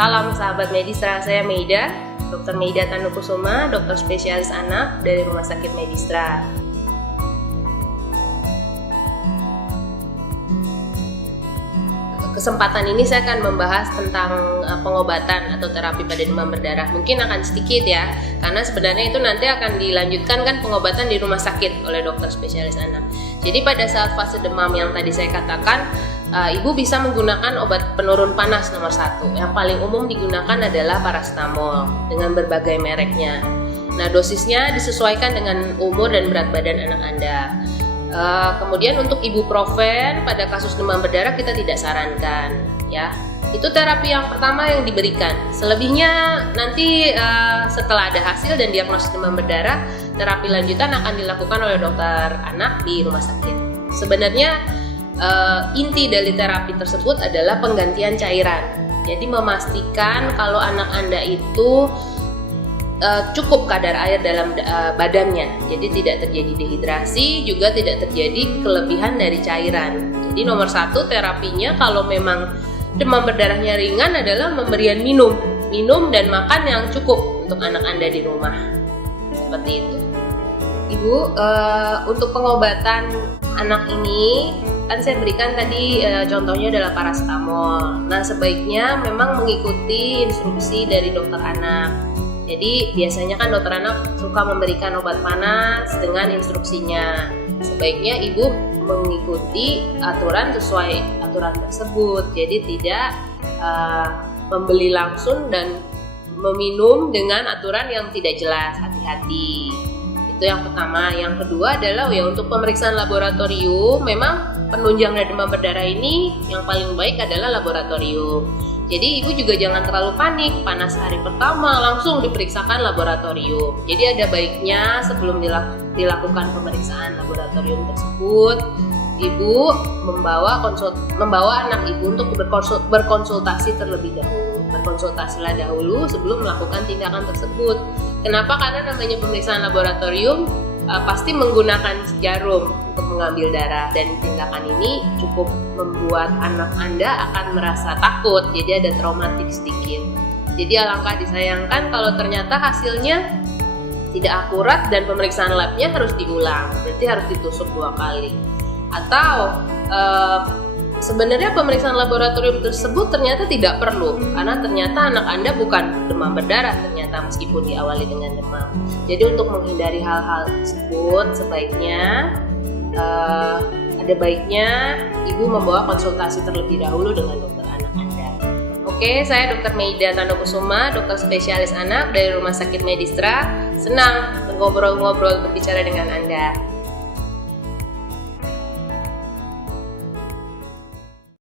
Salam sahabat Medistra, saya Meida, Dr. Meida Tanukusuma, dokter spesialis anak dari Rumah Sakit Medistra. Kesempatan ini saya akan membahas tentang pengobatan atau terapi pada demam berdarah. Mungkin akan sedikit ya, karena sebenarnya itu nanti akan dilanjutkan kan pengobatan di rumah sakit oleh dokter spesialis anak. Jadi pada saat fase demam yang tadi saya katakan, ibu bisa menggunakan obat penurun panas nomor 1. Yang paling umum digunakan adalah paracetamol dengan berbagai mereknya. Nah, dosisnya disesuaikan dengan umur dan berat badan anak Anda. Kemudian untuk ibuprofen pada kasus demam berdarah kita tidak sarankan, ya. Itu terapi yang pertama yang diberikan. Selebihnya nanti setelah ada hasil dan diagnosis demam berdarah, terapi lanjutan akan dilakukan oleh dokter anak di rumah sakit. Sebenarnya inti dari terapi tersebut adalah penggantian cairan. Jadi memastikan kalau anak Anda itu cukup kadar air dalam badannya, jadi tidak terjadi dehidrasi, juga tidak terjadi kelebihan dari cairan. Jadi nomor 1 terapinya kalau memang demam berdarahnya ringan adalah memberian minum dan makan yang cukup untuk anak Anda di rumah, seperti itu. Ibu, untuk pengobatan anak ini kan saya berikan tadi contohnya adalah paracetamol. Nah, sebaiknya memang mengikuti instruksi dari dokter anak. Jadi biasanya kan dokter anak suka memberikan obat panas dengan instruksinya. Sebaiknya ibu mengikuti aturan sesuai aturan tersebut. Jadi tidak membeli langsung dan meminum dengan aturan yang tidak jelas. Hati-hati. Itu yang pertama. Yang kedua adalah ya untuk pemeriksaan laboratorium. Memang penunjang dari demam berdarah ini yang paling baik adalah laboratorium. Jadi ibu juga jangan terlalu panik, panas hari pertama langsung diperiksakan laboratorium. Jadi ada baiknya sebelum dilakukan pemeriksaan laboratorium tersebut, ibu membawa anak ibu untuk berkonsultasi terlebih dahulu. Berkonsultasilah dahulu sebelum melakukan tindakan tersebut. Kenapa? Karena namanya pemeriksaan laboratorium pasti menggunakan jarum untuk mengambil darah, dan tindakan ini cukup membuat anak Anda akan merasa takut, jadi ada traumatik sedikit. Jadi alangkah disayangkan kalau ternyata hasilnya tidak akurat dan pemeriksaan labnya harus diulang, berarti harus ditusuk 2 kali. Atau sebenarnya pemeriksaan laboratorium tersebut ternyata tidak perlu, karena ternyata anak Anda bukan demam berdarah ternyata meskipun diawali dengan demam. Jadi untuk menghindari hal-hal tersebut sebaiknya ada baiknya ibu membawa konsultasi terlebih dahulu dengan dokter anak Anda. Oke, saya Dr. Meida Tanukusuma, dokter spesialis anak dari Rumah Sakit Medistra. Senang ngobrol-ngobrol berbicara dengan Anda.